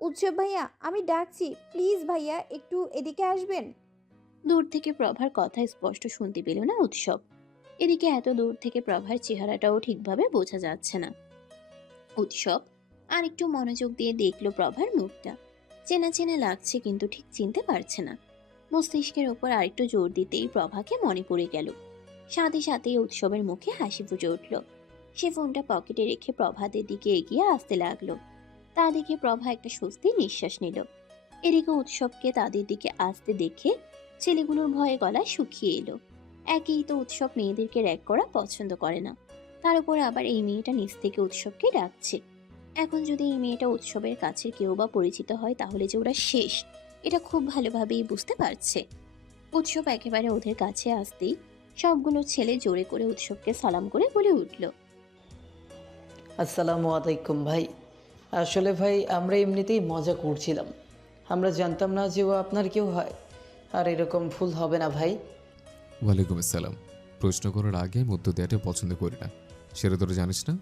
উৎসব ভাইয়া, আমি ডাকছি, প্লিজ ভাইয়া একটু এদিকে আসবেন। দূর থেকে প্রভার কথা স্পষ্ট শুনতে পেল না উৎসব। এদিকে এত দূর থেকে প্রভার চেহারাটাও ঠিকভাবে বোঝা যাচ্ছে না। উৎসব আর একটু মনোযোগ দিয়ে দেখলো প্রভার মুখটা। চেনা চেনা লাগছে কিন্তু ঠিক চিনতে পারছে না। মস্তিষ্কের ওপর আরেকটু জোর দিতেই প্রভাকে মনে পড়ে গেল। সাথে সাথেই উৎসবের মুখে হাসি ফুটে উঠল। সে ফোনটা পকেটে রেখে প্রভাতের দিকে এগিয়ে আসতে লাগলো। তা দেখে প্রভা একটা স্বস্তির নিঃশ্বাস নিল। এদিকে উৎসবকে তাদের দিকে আসতে দেখে ছেলেগুলোর ভয়ে গলা শুকিয়ে এলো। একেই তো উৎসব মেয়েদেরকে র্যাগ করা পছন্দ করে না, তার উপর আবার এই মেয়েটা নিজ থেকে উৎসবকে ডাকছে। এখন যদি এই মেয়েটা উৎসবের কাছে কেউ বা পরিচিত হয় তাহলে যে ওরা শেষ, এটা খুব ভালোভাবেই বুঝতে পারছে। উৎসব একেবারে ওদের কাছে আসতেই সবগুলো ছেলে জোরে করে উৎসবকে সালাম করে বলে উঠল, আসসালামু আলাইকুম ভাই। আসলে ভাই আমরা এমনিতেই মজা করছিলাম। আমরা জানতাম না যে ও আপনার কেউ হয়। আর এরকম ভুল হবে না ভাই। ওয়ালাইকুম আসসালাম। প্রশ্ন করার আগে আমি উত্তর দেওয়াটা পছন্দ করি না, সেটা তোরা জানিস না?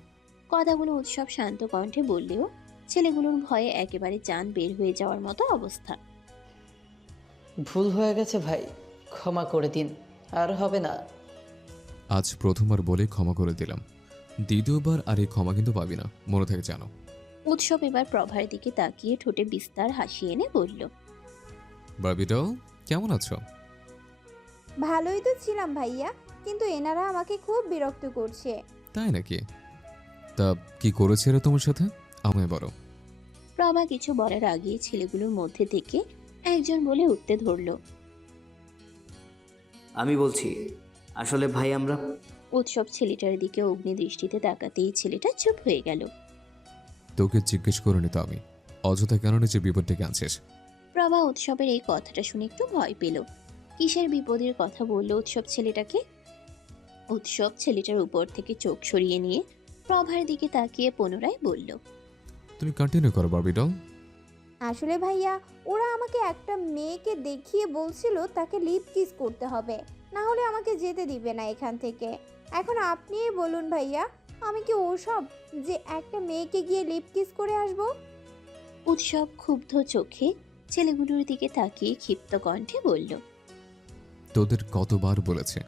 কথাগুলো উৎসব শান্ত কণ্ঠে বললেও ছেলেগুলোর ভয়ে একেবারে জান বের হয়ে যাওয়ার মতো অবস্থা। ভুল হয়ে গেছে ভাই, ক্ষমা করে দিন। আর হবে না। আজ প্রথমবার বলে ক্ষমা করে দিলাম, দ্বিতীয়বার আর এই ক্ষমা কিন্তু পাবি না, মনে থাকে জানো। উৎসব এবার প্রভার দিকে তাকিয়ে ঠোঁটে বিস্তার হাসি এনে বলল, বাবিটাও কেমন আছো? ভালোই তো ছিলাম ভাইয়া, কিন্তু এনারা আমাকে খুব বিরক্ত করছে। তাই নাকি? তা কি করেছে এরা তোমার সাথে, আমায় বলো। প্রভা কিছু বলার আগেই ছেলেগুলোর মধ্যে থেকে একজন বলে উঠতে ধরল। আমি বলছি, আসলে ভাই আমরা উৎসব ছেলেটার দিকে অগ্নি দৃষ্টিতে তাকাতেই ছেলেটা চুপ হয়ে গেল। তোকে জিজ্ঞেস করে নিত আমি, অযথা কেন নিজের বিপদ ডেকে আনছিস? প্রভা উৎসবের এই কথাটা শুনে একটু ভয় পেল। কিসের বিপদের কথা বলল উৎসব ছেলেটাকে? উৎসব ছেলেটার উপর থেকে চোখ সরিয়ে নিয়ে প্রভার দিকে তাকিয়ে পুনরায় বলল, তুমি কন্টিনিউ করো বাবিডল। আসলে ভাইয়া, ওরা আমাকে একটা মেয়েকে দেখিয়ে বলছিল তাকে লিপ কিস করতে হবে, না হলে আমাকে যেতে দিবে না এখান থেকে। এখন আপনিই বলুন ভাইয়া, আমি কি ওসব যে একটা মেয়েকে গিয়ে লিপ কিস করে আসবো? উৎসব ক্ষুব্ধ চোখে ছেলেগুলোর দিকে তাকিয়ে ক্ষিপ্ত কণ্ঠে বলল, তোদের কতবার বলেছে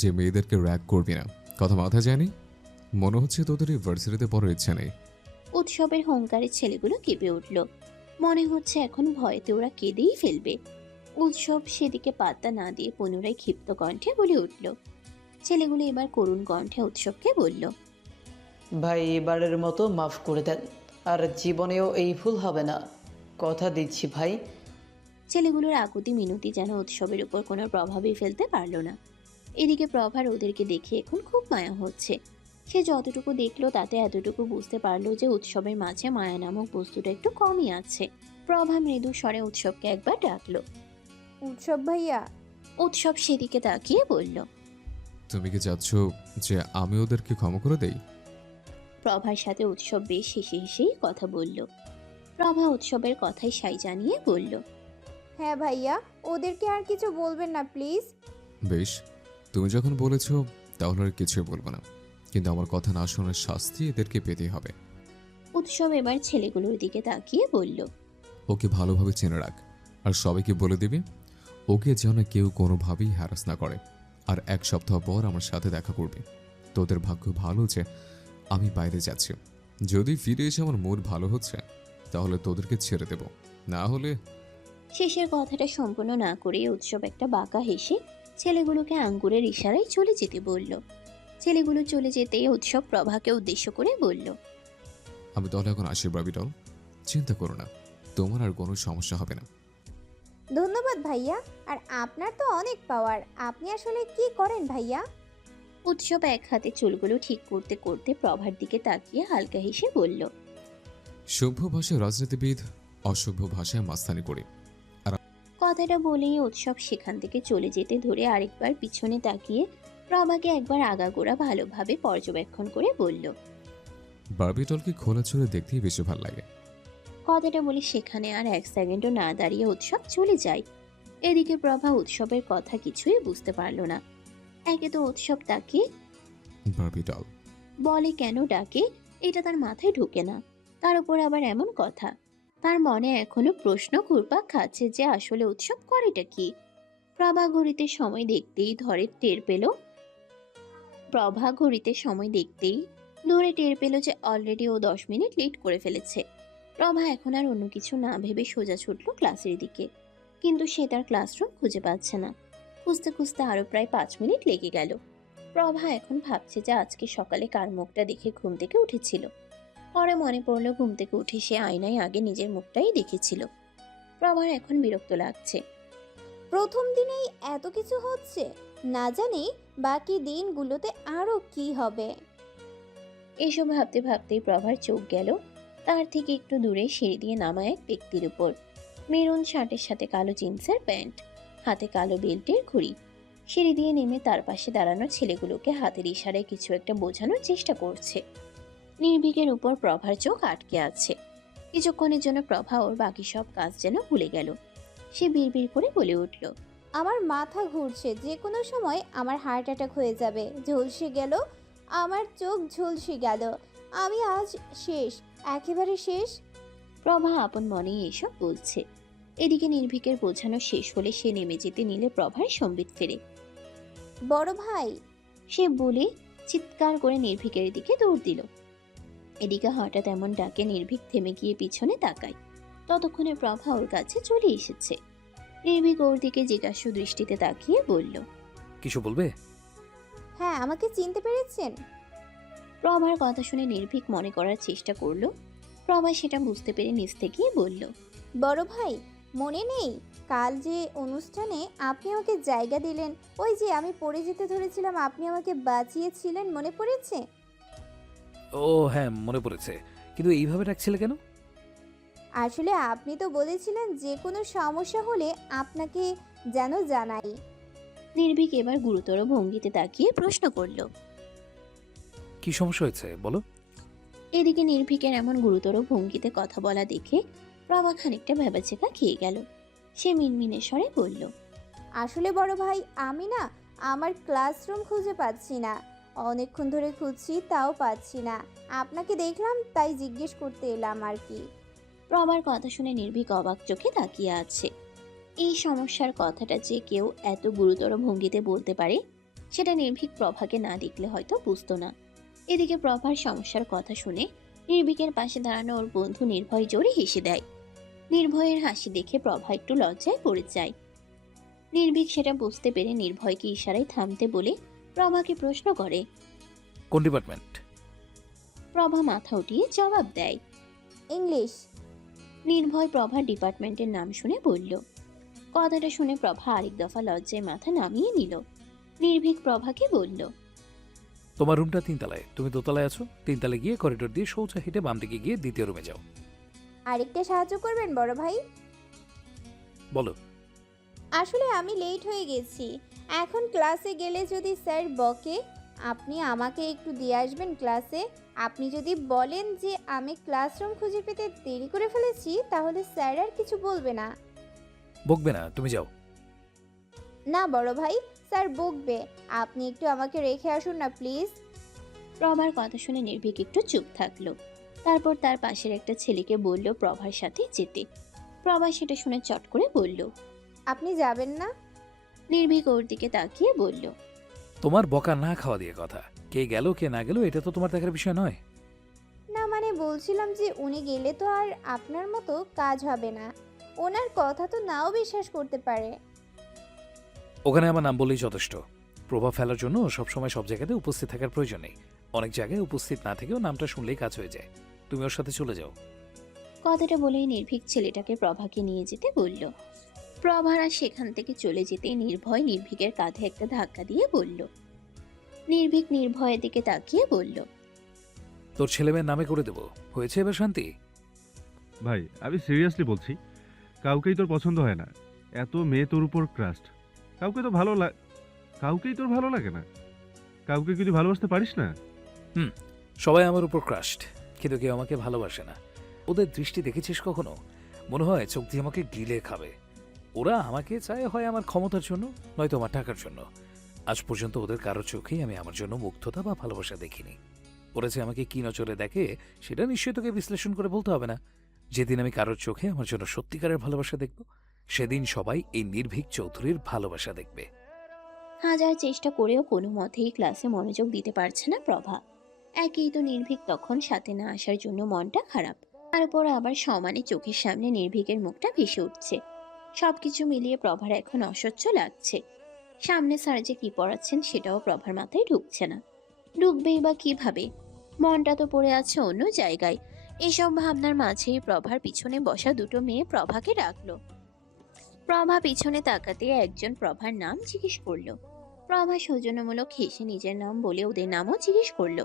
যে মেয়েদেরকে র্যাগ করবি না, কথা মাথায় যায়নি? মনে হচ্ছে তোদের এই ভার্সিটিতে পড়ার ইচ্ছা নেই। উৎসবের হুঙ্কারে ছেলেগুলো কেঁপে উঠল। মনে হচ্ছে এখন ভয়েতে ওরা কেঁদেই ফেলবে। উৎসব সেদিকে পাত্তা না দিয়ে পুনরায় ক্ষিপ্ত কণ্ঠে বলে উঠল। ছেলেগুলো এবার করুণ কণ্ঠে উৎসবকে বলল, ভাই এবারের মতো মাফ করে দেন। আর জীবনেও এই ভুল হবে না, কথা দিচ্ছি ভাই। ছেলেগুলোর আকুতি মিনতি যেন উৎসবের উপর কোনো প্রভাবই ফেলতে পারল না। এদিকে প্রভার ওদেরকে দেখে এখন খুব মায়া হচ্ছে। সে যতটুকু দেখলো তাতে এতটুকু বুঝতে পারলো যে উৎসবের মাঝে মায়া নামক বস্তুটা একটু কমই আছে। প্রভা মৃদু স্বরে উৎসবকে একবার ডাকলো। উৎসব ভাইয়া। উৎসব সেদিকে তাকিয়ে বলল। তুমি কি চাচ্ছ যে আমি ওদেরকে ক্ষমা করে দেই? প্রভার সাথে উৎসব বেশ হেসে হেসেই কথা বলল। প্রভা উৎসবের কথাই সাই জানিয়ে বলল, হ্যাঁ ভাইয়া, ওদেরকে আর কিছু বলবেন না প্লিজ। বেশ, তুমি যখন বলেছ তাহলে আর কিছুই বলবো না, কিন্তু আমার কথা না শোনার শাস্তি এদেরকে পেতেই হবে। উৎসব এবার ছেলেগুলোর দিকে তাকিয়ে বলল, ওকে ভালোভাবে চেনে রাখ, আর সবাইকে বলে দিবি ওকে যেন কেউ কোনোভাবেই হ্যারাস না করে। আর 1 সপ্তাহ পর আমার সাথে দেখা করবি। তোদের ভাগ্য ভালো যে আমি বাইরে যাচ্ছি। যদি ফিরে এসে আমার মুড ভালো হচ্ছে তাহলে তোদেরকে ছেড়ে দেব, না হলে। শেষের কথাটা সম্পূর্ণ না করে উৎসব একটা বাঁকা হেসে ছেলেগুলোকে আঙ্গুরের ইশারায় চলে যেতে বলল। ছেলেগুলো চলে যেতেই উৎসব প্রভাকে উদ্দেশ্য করে বলল, আমি তাহলে এখন আসি বাবিডল, চিন্তা করো না, তোমার আর কোনো সমস্যা হবে না। ধন্যবাদ ভাইয়া। আর আপনার তো অনেক পাওয়ার, আপনি আসলে কি করেন ভাইয়া? উৎসব এক হাতে চুলগুলো ঠিক করতে করতে প্রভার দিকে তাকিয়ে হালকা হেসে বলল। সভ্য ভাষায় রাজনীতিবিদ, অসভ্য ভাষায় মাস্তানি করি। কথাটা বলেই উৎসব সেখান থেকে চলে যেতে ধরে আরেকবার পিছনে তাকিয়ে প্রভাকে একবার আগাগোড়া ভালোভাবে পর্যবেক্ষণ করে বলল। বারবিটলকে খোলা চুলে দেখতেই বেশি ভালো লাগে। কথাটা বলে সেখানে আর এক সেকেন্ডও না দাঁড়িয়ে উৎসব চলে যায়। এদিকে প্রভা উৎসবের কথা কিছুই বুঝতে পারল না। একে তো উৎসব তাকে বারবিটল বলে কেন ডাকে এটা তার মাথায় ঢুকে না, তার উপর আবার এমন কথা। তার মনে এখনো প্রশ্ন ঘুরপাক খাচ্ছে যে আসলে উৎসব করেটা কি। প্রভা ঘড়িতে সময় দেখতেই ধরে টের পেল যে অলরেডি ও 10 মিনিট লেট করে ফেলেছে। প্রভা এখন আর অন্য কিছু না ভেবে সোজা ছুটল ক্লাসের দিকে, কিন্তু সে তার ক্লাসরুম খুঁজে পাচ্ছে না। খুঁজতে খুঁজতে আরো প্রায় 5 মিনিট লেগে গেল। প্রভা এখন ভাবছে যে আজকে সকালে কার মুখটা দেখে ঘুম থেকে উঠেছিল। পরে মনে পড়লো ঘুম থেকে উঠে সে আয়নায় আগে নিজের মুখটাই দেখেছিল। প্রভার এখন বিরক্ত লাগছে। প্রথম দিনেই এত কিছু হচ্ছে, না জানি বাকি দিনগুলোতে আরও কি হবে। এসব ভাবতে ভাবতেই প্রভার চোখ গেল তার থেকে একটু দূরে সিঁড়ি দিয়ে নামা এক ব্যক্তির উপর। মেরুন শার্টের সাথে কালো জিন্সের প্যান্ট, হাতে কালো বেল্টের ঘড়ি। সিঁড়ি দিয়ে নেমে তার পাশে দাঁড়ানো ছেলেগুলোকে হাতের ইশারায় কিছু একটা বোঝানোর চেষ্টা করছে। নির্ভীকের উপর প্রভার চোখ আটকে আছে। কিছুক্ষণের জন্য প্রভা ওর বাকি সব কাজ যেন ভুলে গেল। সে বিড়বিড় করে বলে উঠল, আমার মাথা ঘুরছে, যে কোনো সময় আমার হার্ট অ্যাটাক হয়ে যাবে। ঝলসে গেল, আমার চোখ ঝলসে গেল। আমি আজ শেষ, একেবারে শেষ। প্রভা আপন মনেই এসব বলছে। এদিকে নির্ভীকের বোঝানো শেষ হলে সে নেমে যেতে নিলে প্রভার সম্বিত ফেরে। বড় ভাই, সে বলে চিৎকার করে নির্ভীকের দিকে দৌড় দিল। এদিকে হঠাৎ এমন ডাকে নির্ভীক থেমে গিয়ে পিছনে তাকায়। ততক্ষণে প্রভা ওর কাছে চলে এসেছে। নির্ভীক ওর দিকে জিজ্ঞাসু দৃষ্টিতে তাকিয়ে বলল, কিছু বলবে? হ্যাঁ, আমাকে চিনতে পেরেছেন? প্রভার কথা শুনে নির্ভীক মনে করার চেষ্টা করলো। প্রভা সেটা বুঝতে পেরে নিজ থেকেই বলল, বড় ভাই, মনে নেই কাল যে অনুষ্ঠানে আপনি আমাকে জায়গা দিলেন, ওই যে আমি পড়ে যেতে ধরেছিলাম, আপনি আমাকে বাঁচিয়েছিলেন, মনে পড়েছে? ও হ্যাঁ, মনে পড়েছে, কিন্তু এইভাবে ডাকছিলে কেন? আসলে আপনি তো বলেছিলেন যে কোনো সমস্যা হলে আপনাকে যেন জানাই। নির্ভীক এবার গুরুতর ভঙ্গিতে তাকিয়ে প্রশ্ন করল। কি সমস্যা হয়েছে বলো? এদিকে নির্ভীকের এমন গুরুতর ভঙ্গিতে কথা বলা দেখে প্রভা খানিকটা ভেবাচেকা খেয়ে গেল। সে মিনমিনে স্বরে বলল, আসলে বড় ভাই, আমি না আমার ক্লাসরুম খুঁজে পাচ্ছি না। অনেকক্ষণ ধরে খুঁজছি, তাও পাচ্ছি না। আপনাকে দেখলাম তাই জিজ্ঞেস করতে এলাম আর কি। প্রভার কথা শুনে নির্ভীক অবাক চোখে তাকিয়ে আছে। এই সমস্যার কথাটা যে কেউ এত গুরুতর ভঙ্গিতে বলতে পারে সেটা নির্ভীক প্রভাকে না দেখলে হয়তো বুঝতো না। এদিকে প্রভার সমস্যার কথা শুনে নির্ভীকের পাশে দাঁড়ানো ওর বন্ধু নির্ভয় জোরে হেসে দেয়। নির্ভয়ের হাসি দেখে প্রভা একটু লজ্জায় পড়ে যায়। নির্ভীক সেটা বুঝতে পেরে নির্ভয়কে ইশারায় থামতে বলে প্রভাকে প্রশ্ন করে। কোন ডিপার্টমেন্ট? প্রভা মাথা উঠিয়ে জবাব দেয়, ইংলিশ। নির্ভয় প্রভার ডিপার্টমেন্টের নাম শুনে বলল। কথাটা শুনে প্রভা আরেক দফা লজ্জায় মাথা নামিয়ে নিল। নির্ভীক প্রভাকে বলল, তোমার রুমটা 3 তলায়, তুমি 2 তলায় আছো। 3 তলায় গিয়ে করিডোর দিয়ে সোজা হেঁটে বাম দিকে গিয়ে 2য় রুমে যাও। আরেকটা সাহায্য করবেন বড় ভাই? বলো। আসলে আমি লেট হয়ে গেছি। এখন ক্লাসে গেলে যদি স্যার বকে, আপনি আমাকে একটু দিয়ে আসবেন ক্লাসে। আপনি যদি বলেন যে আমি ক্লাসরুম খুঁজে পেতে দেরি করে ফেলেছি, তাহলে স্যার আর কিছু বলবে না। বকবে না, তুমি যাও। না বড় ভাই, স্যার বকবে। আপনি একটু আমাকে রেখে আসুন না প্লিজ। প্রভার কথা শুনে নির্ভীক একটু চুপ থাকলো। তারপর তার পাশের একটা ছেলেকে বলল প্রভার সাথে যেতে। প্রভা সেটা শুনে চট করে বলল, আপনি যাবেন না? নির্ভীক ওর দিকে তাকিয়ে বলল, তোমার বকা না খাওয়া দিয়ে কথা। কে গেল কে না গেল এটা তো তোমার দেখার বিষয় নয়। না মানে বলছিলাম যে উনি গেলে তো আর আপনার মতো কাজ হবে না। ওনার কথা তো নাও বিশ্বাস করতে পারে। ওখানে আমার নাম বললেই যথেষ্ট। প্রভাব ফেলার জন্য সবসময় সব জায়গাতে উপস্থিত থাকার প্রয়োজন নেই। অনেক জায়গায় উপস্থিত না থেকেও নামটা শুনলেই কাজ হয়ে যায়। তুমি ওর সাথে চলে যাও। কথাটা বলেই নির্ভীক ছেলেটাকে প্রভাকে নিয়ে যেতে বলল। প্রভারা সেখান থেকে চলে যেতেই নির্ভয় নির্ভীকের কাঁধে একটা ধাক্কা দিয়ে বলল। নির্ভীক নির্ভয়ের দিকে তাকিয়ে বলল, তোর ছেলেমেয়ের নামে করে দেবো। হয়েছে এবার শান্তি? ভাই, আমি সিরিয়াসলি বলছি, কাউকেই তোর পছন্দ হয় না। এত মেয়ে তোর উপর ক্রাস্ট। কাউকেই তোর ভালো লাগে না। কাউকে কিছু ভালোবাসতে পারিস না? সবাই আমার উপর ক্রাস্ট, কিন্তু কেউ আমাকে ভালোবাসে না। ওদের দৃষ্টি দেখেছিস কখনো? মনে হয় চোখ দিয়ে আমাকে গিলে খাবে। ওরা আমাকে চায় হয় আমার ক্ষমতার জন্য, নয়তো আমার টাকার জন্য। আজ পর্যন্ত ওদের কারো চোখেই আমি আমার জন্য মুগ্ধতা বা ভালোবাসা দেখিনি। ওরা যে আমাকে কি নজরে দেখে সেটা নিশ্চয়ই তোকে বিশ্লেষণ করে বলতে হবে না। যেদিন আমি কারোর চোখে আমার জন্য সত্যিকারের ভালোবাসা দেখব, সেদিন সবাই এই নির্ভীক চৌধুরীর ভালোবাসা দেখবে। হাজার চেষ্টা করেও কোনো মতেই ক্লাসে মনোযোগ দিতে পারছে না প্রভা। একেই তো নির্ভীক তখন সাথে না আসার জন্য মনটা খারাপ, তারপর আবার সমানে চোখের সামনে নির্ভীকের মুখটা ভেসে উঠছে। সবকিছু মিলিয়ে প্রভার এখন অসহ্য লাগছে। সামনে স্যার যে কি পড়াচ্ছেন সেটাও প্রভার মাথায় ঢুকছে না। ঢুকবেই বা কিভাবে? মনটা তো পড়ে আছে অন্য জায়গায়। এসব ভাবনার মাঝেই প্রভার পিছনে বসা দুটো মেয়ে প্রভাকে ডাকলো। প্রভা পিছনে তাকাতে একজন প্রভার নাম জিজ্ঞেস করলো। প্রভা সৌজন্যমূলক হেসে নিজের নাম বলে ওদের নামও জিজ্ঞেস করলো।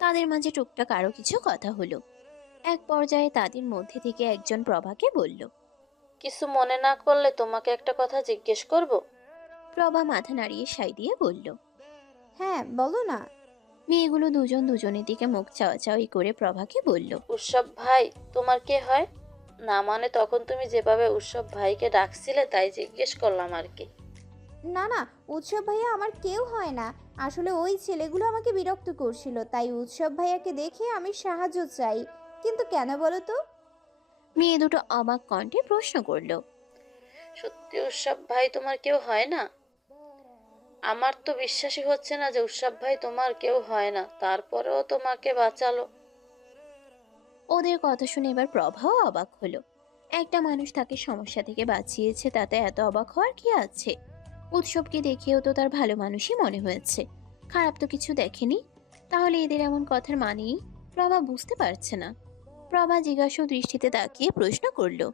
তাদের মাঝে টুকটাক আরো কিছু কথা হলো। এক পর্যায়ে তাদের মধ্যে থেকে একজন প্রভাকে বলল, কিছু মনে না করলে তোমাকে একটা কথা জিজ্ঞেস করব। প্রভা মাথা নাড়িয়ে সাই দিয়ে বলল। হ্যাঁ বলো না। মেয়েগুলো দুজন দুজনের দিকে মুখ চাওয়াচাওয়ি করে প্রভাকে বলল, উৎসব ভাই তোমার কে হয়? না মানে তখন তুমি যেভাবে উৎসব ভাইকে ডাকছিলে তাই জিজ্ঞেস করলাম আর কি। না না, উৎসব ভাইয়া আমার কেউ হয় না। আসলে ওই ছেলেগুলো আমাকে বিরক্ত করছিল, তাই উৎসব ভাইয়াকে দেখে আমি সাহায্য চাই। কিন্তু কেন বলো তো? মেয়ে দুটো অবাক কণ্ঠে প্রশ্ন করলো। সত্যি উৎসব ভাই তোমার কেউ হয় না? আমার তো বিশ্বাসই হচ্ছে না যে উৎসব ভাই তোমার কেউ হয় না, তারপরেও তোমাকে বাঁচালো। ওদের কথা শুনে এবার প্রভাও অবাক হলো। একটা মানুষ তাকে সমস্যা থেকে বাঁচিয়েছে, তাতে এত অবাক হওয়ার কি আছে? উৎসবকে দেখেও তো তার ভালো মানুষই মনে হয়েছে, খারাপ তো কিছু দেখেনি। তাহলে এদের এমন কথার মানেই প্রভা বুঝতে পারছে না। প্রভা জিজ্ঞাসু দৃষ্টিতে তাকিয়ে প্রশ্ন করলো,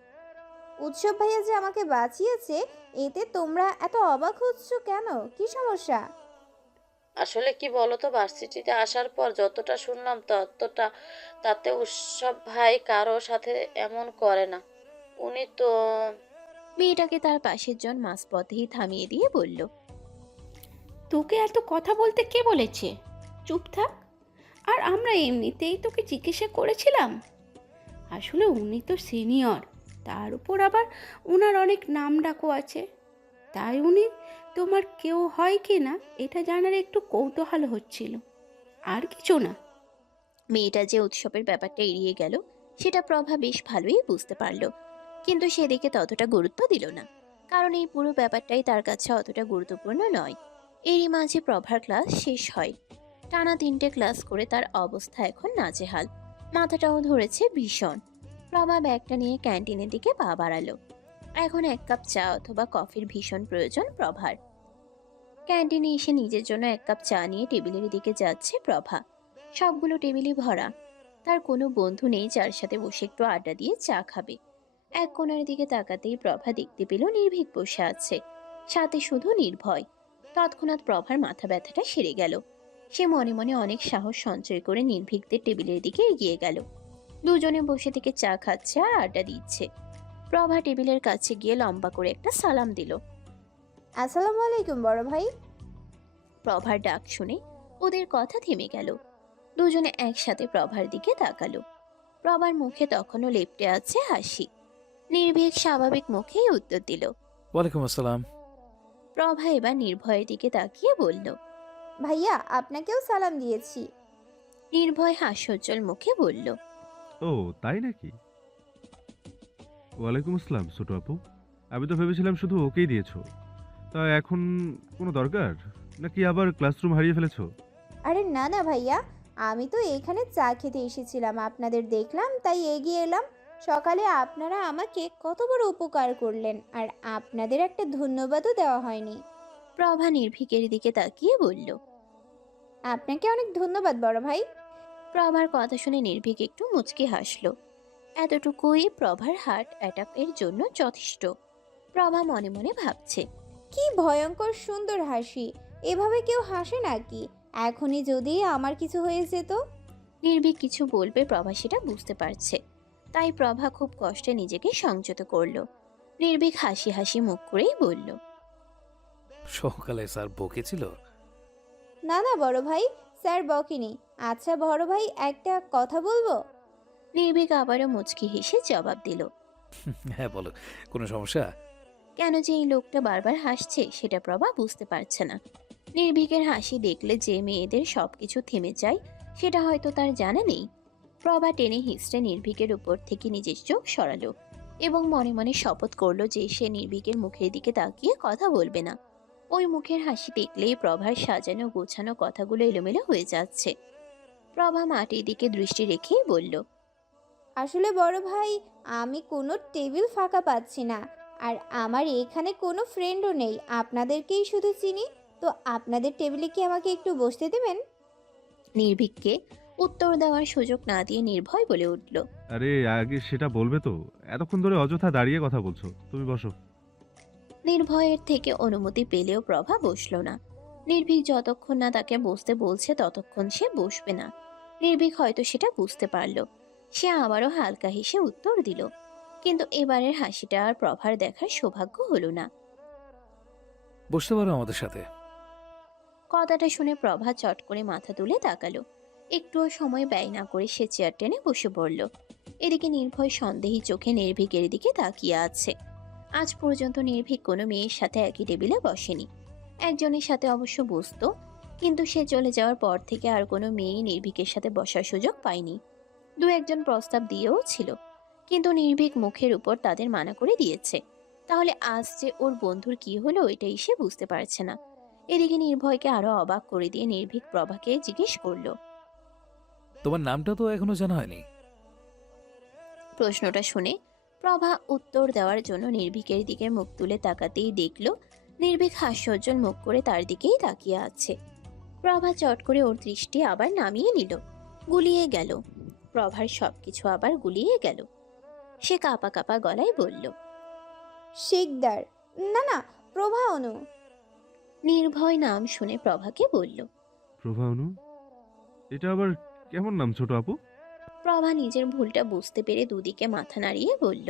উৎসব ভাইয়া যে আমাকে বাঁচিয়েছে, এতে তোমরা এত অবাক হচ্ছ কেন? কি সমস্যা? আসলে কি বলতো, ভার্সিটিতে আসার পর যতটা শুনলাম ততটা, তাতে উৎসব ভাই কারো সাথে এমন করে না। উনি তো মেয়েটাকে তার পাশের জন মাঝপথেই থামিয়ে দিয়ে বলল, তোকে এত কথা বলতে কে বলেছে? চুপ থাক। আর আমরা এমনিতেই তোকে জিজ্ঞাসা করেছিলাম। আসলে উনি তো সিনিয়র, তার উপর আবার ওনার অনেক নাম ডাকও আছে, তাই উনি তোমার কেউ হয় কি না এটা জানার একটু কৌতূহল হচ্ছিল, আর কিছু না। মেয়েটা যে উৎসবের ব্যাপারটা এড়িয়ে গেল সেটা প্রভা বেশ ভালোই বুঝতে পারলো, কিন্তু সেদিকে ততটা গুরুত্ব দিল না, কারণ এই পুরো ব্যাপারটাই তার কাছে অতটা গুরুত্বপূর্ণ নয়। এরই মাঝে প্রভার ক্লাস শেষ হয়। টানা 3টে ক্লাস করে তার অবস্থা এখন নাজেহাল, মাথাটাও ধরেছে ভীষণ। প্রভা ব্যাগটা নিয়ে ক্যান্টিনের দিকে পা বাড়ালো। এখন 1 কাপ চা অথবা কফির ভীষণ প্রয়োজন প্রভার। ক্যান্টিনে এসে নিজের জন্য 1 কাপ চা নিয়ে টেবিলের দিকে যাচ্ছে প্রভা। সবগুলো টেবিলই ভরা। তার কোনো বন্ধু নেই যার সাথে বসে একটু আড্ডা দিয়ে চা খাবে। এক কোণার দিকে তাকাতেই প্রভা দেখতে পেল নির্ভীক বসে আছে, সাথে শুধু নির্ভয়। তৎক্ষণাৎ প্রভার মাথা ব্যথাটা সেরে গেল। সে মনে মনে অনেক সাহস সঞ্চয় করে নির্ভীকদের টেবিলের দিকে এগিয়ে গেল। দুজনে বসে থেকে চা খাচ্ছে আর আড্ডা দিচ্ছে। প্রভা টেবিলের কাছে গিয়ে লম্বা করে একটা সালাম দিল। আসসালামু আলাইকুম বড় ভাই। প্রভার ডাক শুনে ওদের কথা থেমে গেল। দুজনে একসাথে প্রভার দিকে তাকালো। প্রভার মুখে তখনও লেপ্টে আছে হাসি। নির্ভীক স্বাভাবিক মুখেই উত্তর দিল। ওয়ালাইকুম আসসালাম। প্রভা এবার নির্ভয়ের দিকে তাকিয়ে বলল, ভাইয়া আপনাকেও সালাম দিয়েছি। নির্ভয় হাস্যোজ্জ্বল মুখে বলল, ও তাই নাকি? ওয়ালাইকুম আসসালাম ছোট আপু। আমি তো ভেবেছিলাম শুধু ওকেই দিয়েছো। তা এখন কোনো দরকার নাকি আবার ক্লাসরুম হারিয়ে ফেলেছো? আরে না না ভাইয়া, আমি তো এখানে চা খেতে এসেছিলাম, আপনাদের দেখলাম তাই এগিয়ে এলাম। সকালে আপনারা আমাকে কত বড় উপকার করলেন, আর আপনাদের একটা ধন্যবাদও দেওয়া হয়নি। প্রভা নির্ভীকের দিকে তাকিয়ে বলল। আপনাকে অনেক ধন্যবাদ বড় ভাই। প্রভার কথা শুনে নির্ভীক একটু মুচকি হাসল। এতটুকুই প্রভার হার্ট অ্যাটাকের জন্য যথেষ্ট। প্রভা মনে মনে ভাবছে, কি ভয়ঙ্কর সুন্দর হাসি, এভাবে কেউ হাসে নাকি? এখনই যদি আমার কিছু হয়ে যেত। নির্ভীক কিছু বলবে প্রভা সেটা বুঝতে পারছে, তাই প্রভা খুব কষ্টে নিজেকে সংযত করল। নির্ভীক হাসি হাসি মুখ করেই বলল, সকালে স্যার বকেছিল? না না বড় ভাই, স্যার বকেনি। আচ্ছা বড় ভাই, একটা কথা বলবো? নির্ভীক আবারও মুচকি হেসে জবাব দিল। হ্যাঁ বলো, কোনো সমস্যা? কেন যে এই লোকটা বারবার হাসছে সেটা প্রভা বুঝতে পারছে না। নির্ভীকের হাসি দেখলে যে মেয়েদের সবকিছু থেমে যায় সেটা হয়তো তার জানা নেই। প্রভা টেনে হিঁচড়ে নির্ভীকের উপর থেকে নিজের চোখ সরালো এবং মনে মনে শপথ করলো যে সে নির্ভীকের মুখের দিকে তাকিয়ে কথা বলবে না। ওই মুখের হাসি দেখলেই প্রভার সাজানো গোছানো কথাগুলো এলোমেলো হয়ে যাচ্ছে। প্রভা মাটির দিকে দৃষ্টি রেখেই বলল, আসলে বড় ভাই, আমি কোনো টেবিল ফাঁকা পাচ্ছি না। আর আমার এখানে কোনো ফ্রেন্ডও নেই, আপনাদেরকেই শুধু চিনি। তো আপনাদের টেবিলে কি আমাকে একটু বসতে দেবেন? নির্ভীককে উত্তর দেওয়ার সুযোগ না দিয়ে নির্ভয় বলে উঠল, আরে আগে সেটা বলবে তো, এতক্ষণ ধরে অযথা দাঁড়িয়ে কথা বলছো, তুমি বসো। নির্ভয়ের থেকে অনুমতি পেলেও প্রভা বসল না। নির্ভীক যতক্ষণ না তাকে বসতে বলছে ততক্ষণ সে বসবে না। নির্ভীক হয়তো সেটা বুঝতে পারল। সে আবারও হালকা হেসে উত্তর দিল, কিন্তু এবারের হাসিটা আর প্রভার দেখার সৌভাগ্য হলো না। বসতে পারো আমাদের সাথে। কথাটা শুনে প্রভা চট করে মাথা তুলে তাকালো। একটুও সময় ব্যয় না করে সে চেয়ার টেনে বসে পড়ল। এদিকে নির্ভয় সন্দেহী চোখে নির্ভীকের দিকে তাকিয়ে আছে। আজ পর্যন্ত নির্ভীক কোনো মেয়ের সাথে একই টেবিলে বসেনি। একজনের সাথে অবশ্য বসতো, কিন্তু সে চলে যাওয়ার পর থেকে আর কোনো মেয়েই নির্ভীকের সাথে বসার সুযোগ পায়নি। দু একজন প্রস্তাব দিয়েও ছিল, কিন্তু নির্ভীক মুখের উপর তাদের মানা করে দিয়েছে। তাহলে আজ যে ওর বন্ধুর কি হলো এটাই সে বুঝতে পারছে না। এদিকে নির্ভয়কে আরো অবাক করে দিয়ে নির্ভীক প্রভাকে জিজ্ঞেস করলো, তোমার নামটা তো এখনো জানা হয়নি। প্রশ্নটা শুনে প্রভা উত্তর দেওয়ার জন্য নির্ভীকের দিকে মুখ তুলে তাকাতেই দেখল নির্ভীক হাস্যোজ্জ্বল মুখ করে তার দিকেই তাকিয়ে আছে। প্রভা চট করে ওর দৃষ্টি আবার নামিয়ে নিল। গুলিয়ে গেল, প্রভার সবকিছু আবার গুলিয়ে গেল। সে কাঁপা কাঁপা গলায় বলল, শিকদার। না না, প্রভা অনু। নির্ভয় নাম শুনে প্রভাকে বলল। প্রভা অনু? এটা আবার কেমন নাম ছোট আপু? প্রভা নিজের ভুলটা বুঝতে পেরে দুদিকে মাথা নাড়িয়ে বলল,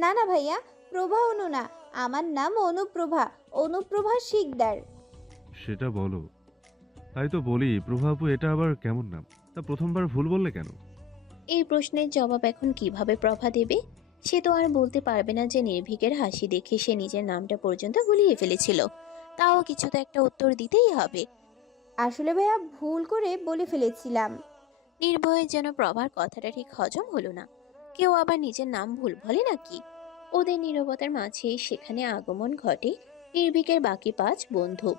না না ভাইয়া, প্রভা অনু না, আমার নাম অনুপ্রভা, অনুপ্রভা শিকদার। সেটা বলো। তাই তো বলি প্রভা আপু, এটা আবার কেমন নাম? তা প্রথমবার ভুল বললে কেন? এই প্রশ্নের জবাব এখন কিভাবে প্রভা দেবে? সে তো আর বলতে পারবে না যে নির্ভীকের হাসি দেখে সে নিজের নামটা পর্যন্ত গুলিয়ে ফেলেছিল। তাও কিছু তো একটা উত্তর দিতেই হবে। আসলে ভাইয়া, ভুল করে বলে ফেলেছিলাম। নির্ভয়ের যেন প্রভার কথাটা ঠিক হজম হলো না। কেউ আবার নিজের নাম ভুল বলে নাকি? ওদের নীরবতার মাঝেই সেখানে আগমন ঘটে নির্ভীকের বাকি 5 বন্ধু,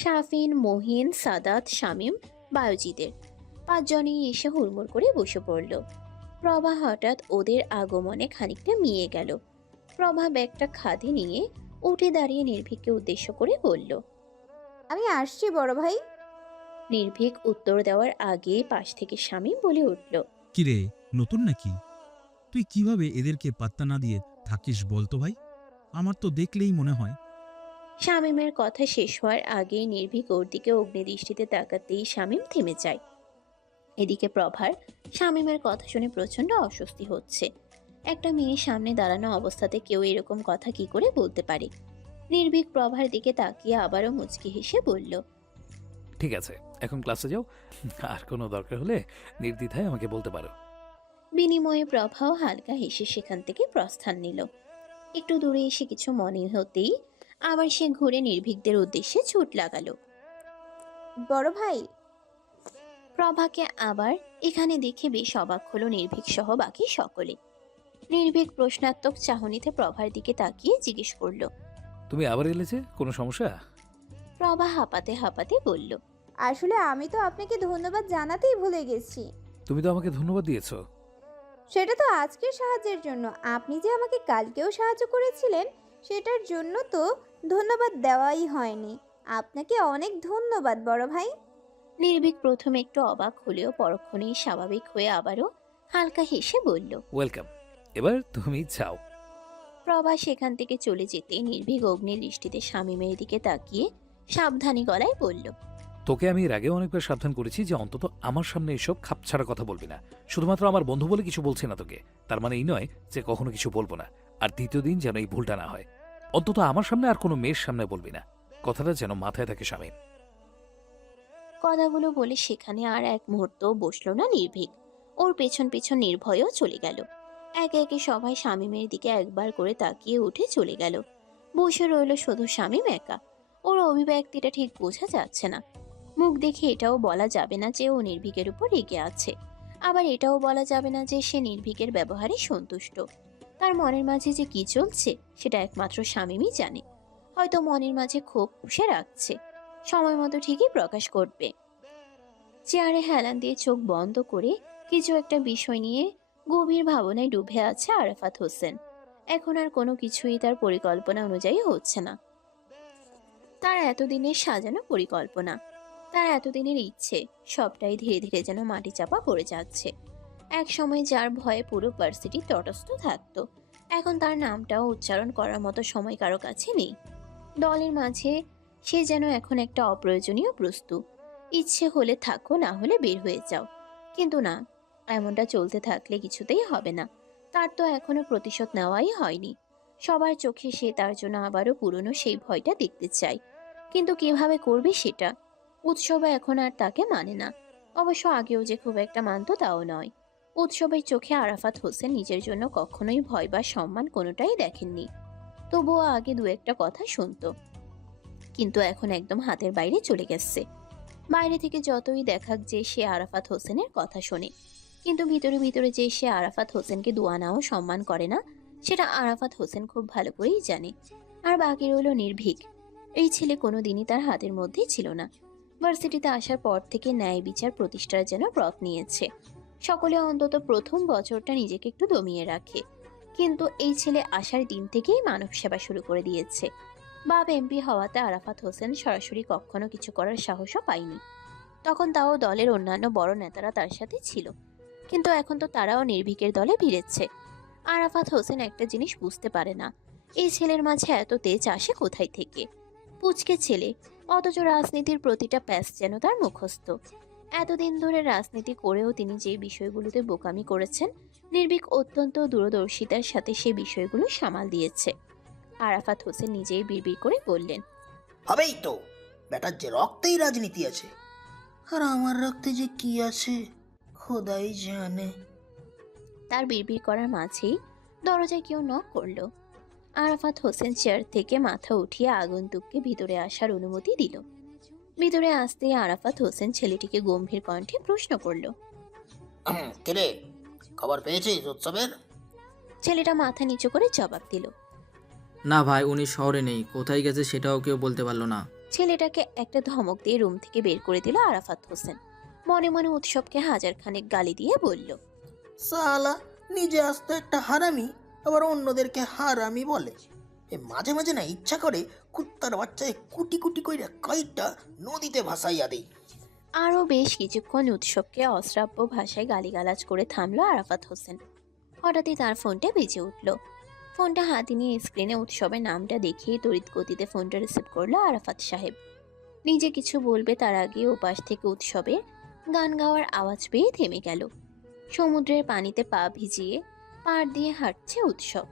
শাফিন, মহিন, সাদাত, শামীম, বায়ুজিদের। 5 জনই এসে হুড়মুড় করে বসে পড়ল। প্রভা হঠাৎ ওদের আগমনে খানিকটা মিয়ে গেল। প্রভা ব্যাগটা খাদে নিয়ে উঠে দাঁড়িয়ে নির্ভীককে উদ্দেশ্য করে বলল, আমি আসছি বড় ভাই। নির্ভীক উত্তর দেওয়ার আগে পাশ থেকে শামীম বলে উঠল, কিরে, নতুন নাকি? তুই কিভাবে এদেরকে পাত্তা না দিয়ে থাকিস বলতো ভাই? আমার তো দেখলেই মনে হয়। শামীমের কথা শেষ হওয়ার আগেই নির্ভীক ওর দিকে অগ্নিদৃষ্টিতে তাকাতেই শামীম থেমে যায়। এদিকে প্রভার শামীমের কথা শুনে প্রচন্ড অস্বস্তি হচ্ছে। একটা মেয়ের সামনে দাঁড়ানো অবস্থাতে কেউ এরকম কথা কি করে বলতে পারে? নির্ভীক প্রভার দিকে তাকিয়ে আবারও মুচকি হেসে বলল, ঠিক আছে, এখন ক্লাসে যাও। আর কোনো দরকার হলে নির্দ্বিধায় আমাকে বলতে পারো। বিনিময়ে প্রভাও হালকা হেসে সেখান থেকে প্রস্থান নিল। একটু দূরে এসে কিছু মনে হতেই আবার সে ঘুরে নির্ভীকদের উদ্দেশ্যে ছুট লাগালো। বড় ভাই, প্রভাকে আবার এখানে দেখে বেশ অবাক হলো নির্ভীক সহ বাকি সকলে। নির্ভীক প্রশ্নাত্মক চাহনিতে প্রভার দিকে তাকিয়ে জিজ্ঞেস করল, তুমি আবার এলে যে, কোনো সমস্যা? প্রভা হাঁপাতে হাঁপাতে বলল, আসলে আমি তো আপনাকে ধন্যবাদ জানাতেই ভুলে গেছি। তুমি তো আমাকে ধন্যবাদ দিয়েছো। সেটা তো আজকের সাহায্যের জন্য। আপনি যে আমাকে কালকেও সাহায্য করেছিলেন, সেটার জন্য তো ধন্যবাদ দেওয়াই হয়নি। আপনাকে অনেক ধন্যবাদ বড় ভাই। নির্ভীক প্রথমে একটু অবাক হলেও পরক্ষণেই স্বাভাবিক হয়ে আবারও হালকা হেসে বলল, ওয়েলকাম। এবার তুমি যাও। প্রভা সেখান থেকে চলে যেতে নির্ভীক অগ্নির দৃষ্টিতে শামীমের দিকে তাকিয়ে সাবধানী গলায় বলল, তোকে আমি এর আগেও অনেকবার সাবধান করেছি যে অন্তত আমার সামনে এসব খাপছাড়া কথা বলবি না। শুধুমাত্র আমার বন্ধু বলে কিছু বলছি না তোকে, তার মানে এই নয় যে কখনো কিছু বলবো না। আর দ্বিতীয় দিন যেন এই ভুলটা না হয়। অন্তত আমার সামনে আর কোনো মেয়ের সামনে বলবি না। কথাটা যেন মাথায় থাকে শামীম। কথাগুলো বলে সেখানে আর এক মুহূর্ত বসলো না নির্ভীক। ওর পেছন পেছন নির্ভয়ও চলে গেল। একে একে সবাই শামীমের দিকে একবার করে তাকিয়ে উঠে চলে গেল। বসে রইল শুধু শামীম একা। ওর অভিব্যক্তিটা ঠিক বোঝা যাচ্ছে না। মুখ দেখে এটাও বলা যাবে না যে ও নির্ভীকের উপর রেগে আছে, আবার এটাও বলা যাবে না যে সে নির্ভীকের ব্যবহারে সন্তুষ্ট। তার মনের মাঝে যে কি চলছে সেটা একমাত্র শামীমই জানে। হয়তো মনের মাঝে ক্ষোভ পুষে রাখছে, সময় মতো ঠিকই প্রকাশ করবে। চেয়ারে হেলান দিয়ে চোখ বন্ধ করে কিছু একটা বিষয় নিয়ে গভীর ভাবনায় ডুবে আছে আরাফাত হোসেন। এখন আর কোনো কিছুই তার পরিকল্পনা অনুযায়ী হচ্ছে না। তার এতদিনের সাজানো পরিকল্পনা, তার এতদিনের ইচ্ছে, সবটাই ধীরে ধীরে যেন মাটি চাপা পড়ে যাচ্ছে। এক সময় যার ভয়ে পুরো ভার্সিটি তটস্থ থাকতো, এখন তার নামটাও উচ্চারণ করার মতো সময় কারো কাছে নেই। দলের মাঝে সে যেন এখন একটা অপ্রয়োজনীয় বস্তু। ইচ্ছে হলে থাকো, না হলে বের হয়ে যাও। কিন্তু না, এমনটা চলতে থাকলে কিছুতেই হবে না। তার তো এখনো প্রতিশোধ নেওয়াই হয়নি। সবার চোখে সে তার জন্য আবারও পুরনো সেই ভয়টা দেখতে চায়, কিন্তু কিভাবে করবে সেটা। উৎসবে এখন আর তাকে মানে না, অবশ্য আগেও যে খুব একটা মানত তাও নয়। উৎসবের চোখে আরাফাত হোসেন নিজের জন্য কখনোই ভয় বা সম্মান কোনোটাই দেখেননি। তবুও আগে দু একটা কথা শুনতো, কিন্তু এখন একদম হাতের বাইরে চলে গেছে। বাইরে থেকে যতই দেখাক যে সে আরাফাত হোসেনের কথা শোনে, কিন্তু ভিতরে ভিতরে যে সে আরাফাত হোসেনকে দুয়ানাও সম্মান করে না, সেটা আরাফাত হোসেন খুব ভালো করেই জানে। আর বাকি রইল নির্ভীক। এই ছেলে কোনোদিনই তার হাতের মধ্যে ছিল না। ভার্সিটিতে আসার পর থেকে ন্যায় বিচার প্রতিষ্ঠার যেন ব্রত নিয়েছে। সকলে অন্তত প্রথম বছরটা নিজেকে একটু দমিয়ে রাখে, কিন্তু এই ছেলে আসার দিন থেকেই মানব সেবা শুরু করে দিয়েছে। বাপ এমপি হওয়াতে আরাফাত হোসেন সরাসরি কখনো কিছু করার সাহসও পায়নি। তখন তাও দলের অন্যান্য বড় নেতারা তার সাথে ছিল, কিন্তু এখন তো তারাও নির্ভীকের দলে ভিড়েছে। আরাফাত হোসেন একটা জিনিস বুঝতে পারে না, এই ছেলের মাঝে এত তেজ আসে কোথায় থেকে। পুচকে ছেলে, অথচ রাজনীতির প্রতিটা প্যাচ যেন তার মুখস্থ। এতদিন ধরে রাজনীতি করেও তিনি যে বিষয়গুলোতে বোকামি করেছেন, নির্ভীক অত্যন্ত দূরদর্শিতার সাথে সে বিষয়গুলো সামাল দিয়েছে। আরাফাত হোসেন নিজেই বিড়বিড় করে বললেন, হবেই তো, বেটার যে রক্তেই রাজনীতি আছে। আর আমার রক্তে যে কি আছে খোদাই জানে। তার বিড়বিড় করার মাঝেই দরজায় কেউ নক করলো। আরাফাত হোসেন চেয়ার থেকে মাথা উঠিয়ে আগন্তুককে ভিতরে আসার অনুমতি দিল। ভিতরে আসতেই আরাফাত হোসেন ছেলেটিকে গম্ভীর কণ্ঠে প্রশ্ন করলো, কেরে, খবর পেয়েছিস উৎসবের? ছেলেটা মাথা নিচু করে জবাব দিল, না ভাই, উনি শহরে নেই, কোথায় গেছে সেটাও কেউ বলতে পারলো না। ছেলেটাকে একটা ধমক দিয়ে রুম থেকে বের করে দিল আরাফাত হোসেন। মনে মনে উৎসবকে হাজার খানেক গালি দিয়ে বলল, সালা, নিজে আসতো একটা হারামি, আবার অন্যদেরকে হারামি বলে। এ মাঝে মাঝে না ইচ্ছা করে কুত্তার বাচ্চায় কুটি কুটি কইরা কয়েকটা নদীতে ভাসাইয়া দেই। আরও বেশ কিছুক্ষণ উৎসবকে অশ্রাব্য ভাষায় গালিগালাজ করে থামলো আরাফাত হোসেন। হঠাৎই তার ফোনটা বেজে উঠল। ফোনটা হাতে নিয়ে স্ক্রিনে উৎসবের নামটা দেখিয়ে তড়িৎ গতিতে ফোনটা রিসিভ করলো আরাফাত সাহেব। নিজে কিছু বলবে তার আগে ওপাশ থেকে উৎসবের গান গাওয়ার আওয়াজ পেয়ে থেমে গেল। সমুদ্রের পানিতে পা ভিজিয়ে পাড় দিয়ে হাঁটছে উৎসব।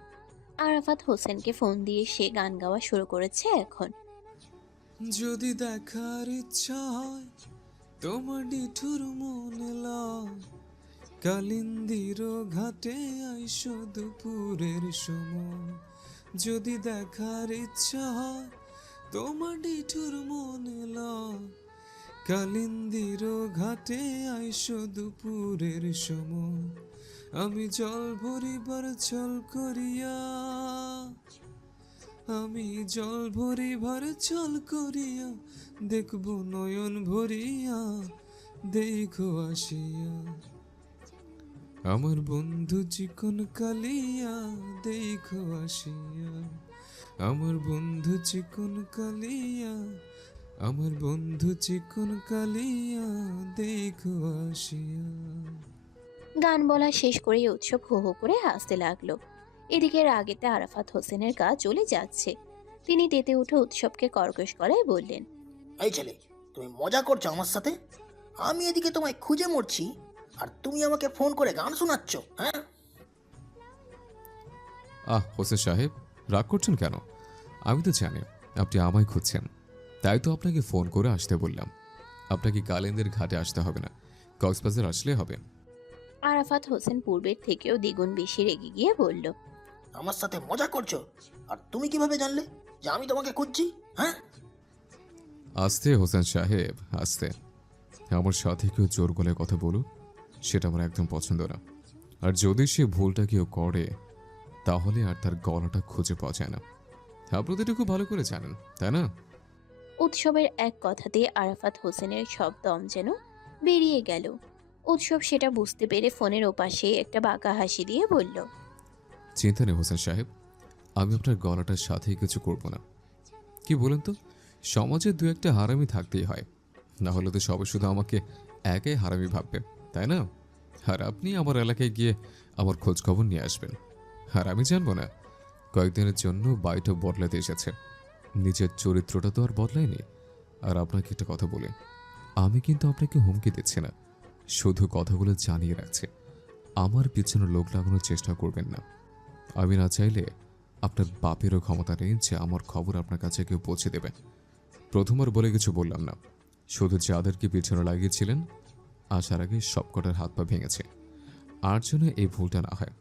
আরাফাত হোসেনকে ফোন দিয়ে সে গান গাওয়া শুরু করেছে এখন। যদি দেখার ইচ্ছা হয় তোমার নিঠুর মনে লয়, কালিন্দির ঘাটে আইসো দুপুরের সময়। যদি দেখার ইচ্ছা হয় তোমার নিঠুর মনে লয়, কালিন্দির ঘাটে আইসো দুপুরের সময়। আমি জল ভরিবার ছল করিয়া, আমি জল ভরিবার ছল করিয়া, দেখব নয়ন ভরিয়া, দেখো আসিয়া আমার বন্ধু চিকন কালিয়া, দেখো আসিয়া আমার বন্ধু চিকন কালিয়া, আমার বন্ধু চিকন কালিয়া, দেখো আসিয়া। গান বলা শেষ করে উৎসব হো হো করে হাসতে লাগলো। এদিকে রাগেতে আরাফাত হোসেনের গা জ্বলে যাচ্ছে। তিনি তেতে উঠে উৎসবকে কর্কশ গলায় বললেন, এই ছেলে, তুমি মজা করছো আমার সাথে? আমি এদিকে তোমায় খুঁজে মরছি, আর তুমি আমাকে ফোন করে গান শোনাচ্ছ? হ্যাঁ, হোসেন সাহেব, রাগ করছেন কেন? আমি তো জানি আপনি আমায় খুঁজছেন, তাই তো আপনাকে ফোন করে আসতে বললাম। আপনাকে কালিন্দির ঘাটে আসতে হবে না, কক্সবাজার আসলে হবে। আরাফাত হোসেন পূর্বের থেকেও দ্বিগুণ বেশি রেগে গিয়ে বলল, আমার সাথে মজা করছো? আর তুমি কিভাবে জানলে যে আমি তোমাকে খুঁজছি? হ্যাঁ, আস্তে হোসেন সাহেব, আস্তে। আমার সাথে কেউ জোর গলায় কথা বলুক, সেটা আমার একদম পছন্দ না। আর যদি সে ভুলটা কেউ করে তাহলে আর তার গলাটা খুঁজে পাওয়া যায় না। আপনি তো এটা খুব ভালো করে জানেন, তাই না? উৎসবের এক কথাতে আরাফাত হোসেনের সব দম যেন বেরিয়ে গেল। উৎসব সেটা বুঝতে পেরে ফোনের ওপাশে একটা বাঁকা হাসি দিয়ে বলল, চিন্তা নেই হোসেন সাহেব, আমি আপনার গলাটার সাথে কিছু করব না। কি বলেন তো, সমাজে দু একটা হারামি থাকতেই হয়, না হলে তো সবাই শুধু আমাকে একাই হারামি ভাববে, তাই না? আর আপনি আমার এলাকায় গিয়ে আমার খোঁজ খবর নিয়ে আসবেন। আর আমি জানবো না কয়েকদিনের জন্য বাড়িটা বদলাতে এসেছে, নিজের চরিত্রটা তো আর বদলায়নি। আর আপনাকে একটা কথা বলি, আমি কিন্তু আপনাকে হুমকি দিচ্ছি না, শুধু কথাগুলো জানিয়ে রাখছি। আমার পিছনে লোক লাগানোর চেষ্টা করবেন না। আমি না চাইলে আপনার বাপেরও ক্ষমতা নেই যে আমার খবর আপনার কাছে কেউ পৌঁছে দেবে। প্রথমবার বলে কিছু বললাম না, শুধু যাদেরকে পিছনে লাগিয়েছিলেন আসার আগে সব কটার হাত পা ভেঙেছে। আর জন্য এই ভুলটা না হয়।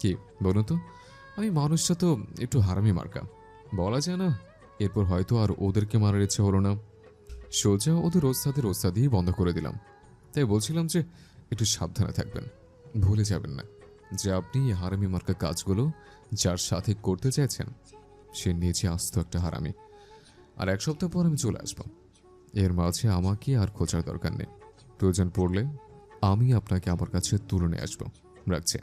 কি বলুন তো, আমি মানুষটা তো একটু হারামি মার্কা, বলা যায় না। এরপর হয়তো আর ওদেরকে মারার ইচ্ছে হলো না, সোজা ওদের ওস্তাদিই বন্ধ করে দিলাম। তাই বলছিলাম যে একটু সাবধানে থাকবেন, ভুলে যাবেন না যে আপনি এই হারামি মার্কা কাজগুলো যার সাথে করতে চাইছেন সে নিজে আস্ত একটা হারামি। আর এক সপ্তাহ পর আমি চলে আসবো, এর মাঝে আমাকে আর খোঁজার দরকার নেই। প্রয়োজন পড়লে আমি আপনাকে আমার কাছে তুলে নিয়ে আসবো। রাখছি।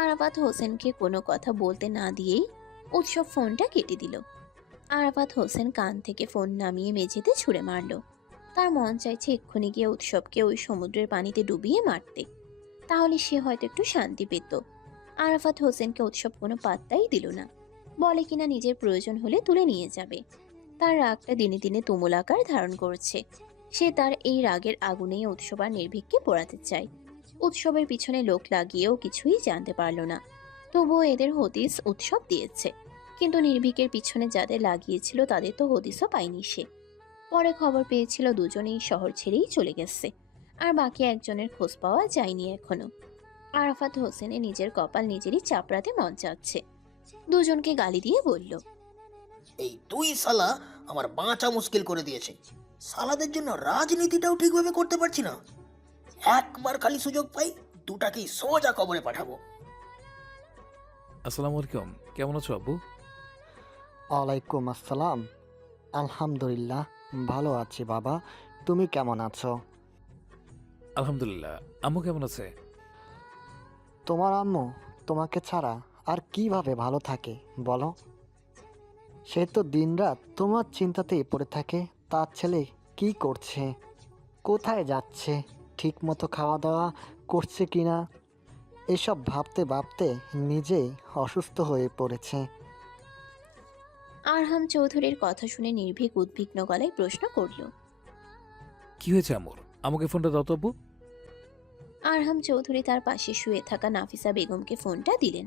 আরাফাত হোসেনকে কোনো কথা বলতে না দিয়েই উৎসব ফোনটা কেটে দিল। আরাফাত হোসেন কান থেকে ফোন নামিয়ে মেঝেতে ছুঁড়ে মারল। তার মন চাইছে এক্ষুনি গিয়ে উৎসবকে ওই সমুদ্রের পানিতে ডুবিয়ে মারতে, তাহলে সে হয়তো একটু শান্তি পেত। আরাফাত হোসেনকে উৎসব কোনো পাত্তাই দিল না, বলে কিনা নিজের প্রয়োজন হলে তুলে নিয়ে যাবে। তার রাগটা দিনে দিনে তুমুল আকার ধারণ করছে। সে তার এই রাগের আগুনেই উৎসব আর নির্ভীককে পোড়াতে চায়। উৎসবের পিছনে লোক লাগিয়েও কিছুই জানতে পারল না, তবুও এদের হদিস উৎসব দিয়েছে। কিন্তু নির্ভীকের পিছনে যাদের লাগিয়েছিল তাদের তো হদিসও পায়নি সে। পরে খবর পেয়েছিল দুজনেই শহর ছেড়েই চলে গেছে, আর বাকি একজনের খোঁজ পাওয়া যায়নি এখনো। আরাফাত হোসেনে নিজের কপাল নিজেরই চাপড়াতে মন চাচ্ছে। দুজনকে গালি দিয়ে বলল, এই তুই শালা আমার বাঁচা মুশকিল করে দিয়েছে। শালাদের জন্য রাজনীতিটাও ঠিকভাবে করতে পারছি না। একবার খালি সুযোগ পাই দুটাকেই সোজা কবরে পাঠাবো। আসসালামু আলাইকুম, কেমন আছো আব্বু? ওয়ালাইকুম আসসালাম। আলহামদুলিল্লাহ ভালো আছি বাবা, তুমি কেমন আছো? আলহামদুলিল্লাহ। আম্মু কেমন আছে? তোমার আম্মু তোমাকে ছাড়া আর কিভাবে ভালো থাকে বলো? সে তো দিনরাত তোমার চিন্তাতেই পড়ে থাকে। তার ছেলে কি করছে, কোথায় যাচ্ছে, ঠিক মতো খাওয়া দাওয়া করছে কিনা, এসব ভাবতে ভাবতে নিজেই অসুস্থ হয়ে পড়েছে। আরহাম চৌধুরীর কথা শুনে নির্ভীক উদ্বিগ্ন গলায় প্রশ্ন করল, কি হয়েছে আম্মুর? আমাকে ফোনটা দাও তো আব্বু। আরহাম চৌধুরী তার পাশে শুয়ে থাকা নাফিসা বেগমকে ফোনটা দিলেন।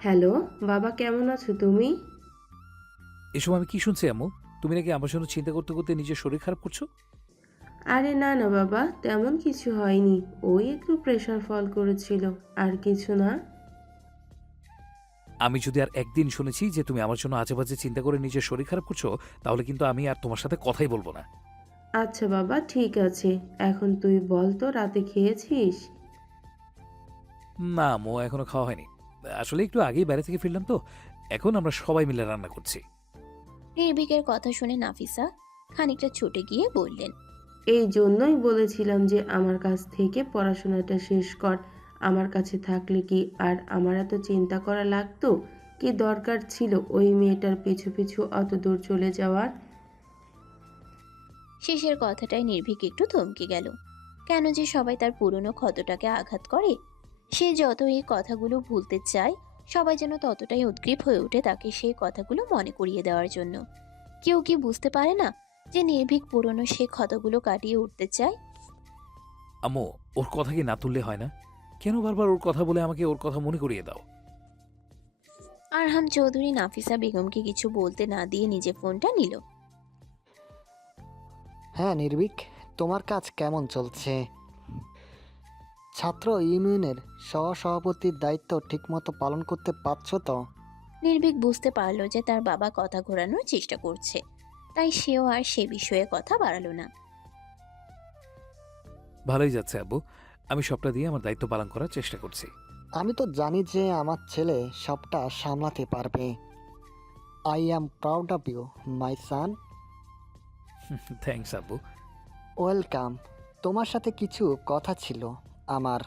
হ্যালো বাবা, কেমন আছো তুমি? এসব আমি কি শুনছি আম্মু? তুমি নাকি আমার জন্য চিন্তা করতে করতে নিজের শরীর খারাপ করছো? আরে না না বাবা, তেমন কিছু হয়নি, ওই একটু প্রেশার ফল করেছিল, আর কিছু না। আমি যদি আর একদিন শুনেছি যে তুমি আমার জন্য আজে বাজে চিন্তা করে নিজের শরীর খারাপ করছো, তাহলে কিন্তু আমি আর তোমার সাথে কথাই বলবো না। আচ্ছা বাবা ঠিক আছে, এখন তুই বল তো রাতে খেয়েছিস? না আম্মু, এখনো খাওয়া হয়নি। আসলে একটু আগেই বাইরে থেকে ফিরলাম তো, এখন আমরা সবাই মিলে রান্না করছি। নির্ভীকের কথা শুনে নাফিসা খানিকটা ছুটে গিয়ে বললেন, এই জন্যই বলেছিলাম যে আমার কাছ থেকে পড়াশোনাটা শেষ কর। আমার কাছে থাকলে কি আর আমার এত চিন্তা করা লাগতো? কি দরকার ছিল ওই মেয়েটার পিছু পিছু অত দূর চলে যাওয়ার? শেষের কথাটাই নির্ভীক একটু থমকে গেল। কেন যে সবাই তার পুরনো ক্ষতটাকে আঘাত করে? সে যত এই কথাগুলো ভুলতে চায়, সবাই যেন ততটাই উদ্গ্রীব হয়ে ওঠে তাকে সেই কথাগুলো মনে করিয়ে দেওয়ার জন্য। কেউ কি বুঝতে পারে না যে নির্ভীক পুরনো সেই ক্ষতগুলো কাটিয়ে উঠতে চায়? আম্মু, ওর কথা কি না তুললে হয় না? কেন বারবার ওর কথা বলে আমাকে ওর কথা মনে করিয়ে দাও? আরহাম চৌধুরী নাফিসা বেগমকে কিছু বলতে না দিয়ে নিজে ফোনটা নিল। হ্যাঁ নির্ভীক, তোমার কাজ কেমন চলছে? ছাত্র ইউনিয়নের সহসভাপতির দায়িত্ব ঠিকমতো পালন করতে পারছো তো? নির্ভীক বুঝতে পারল যে তার বাবা কথা ঘোরানোর চেষ্টা করছে, তাই সেও আর সে বিষয়ে কথা বাড়ালো না। ভালোই যাচ্ছে আব্বু। আমি সবটা দিয়ে আমার দায়িত্ব পালন করার চেষ্টা করছি। আমি তো জানি যে আমার ছেলে সবটা সামলাতে পারবে। I am proud of you my son. Thanks আব্বু। ওয়েলকাম। তোমার সাথে কিছু কথা ছিল আমার।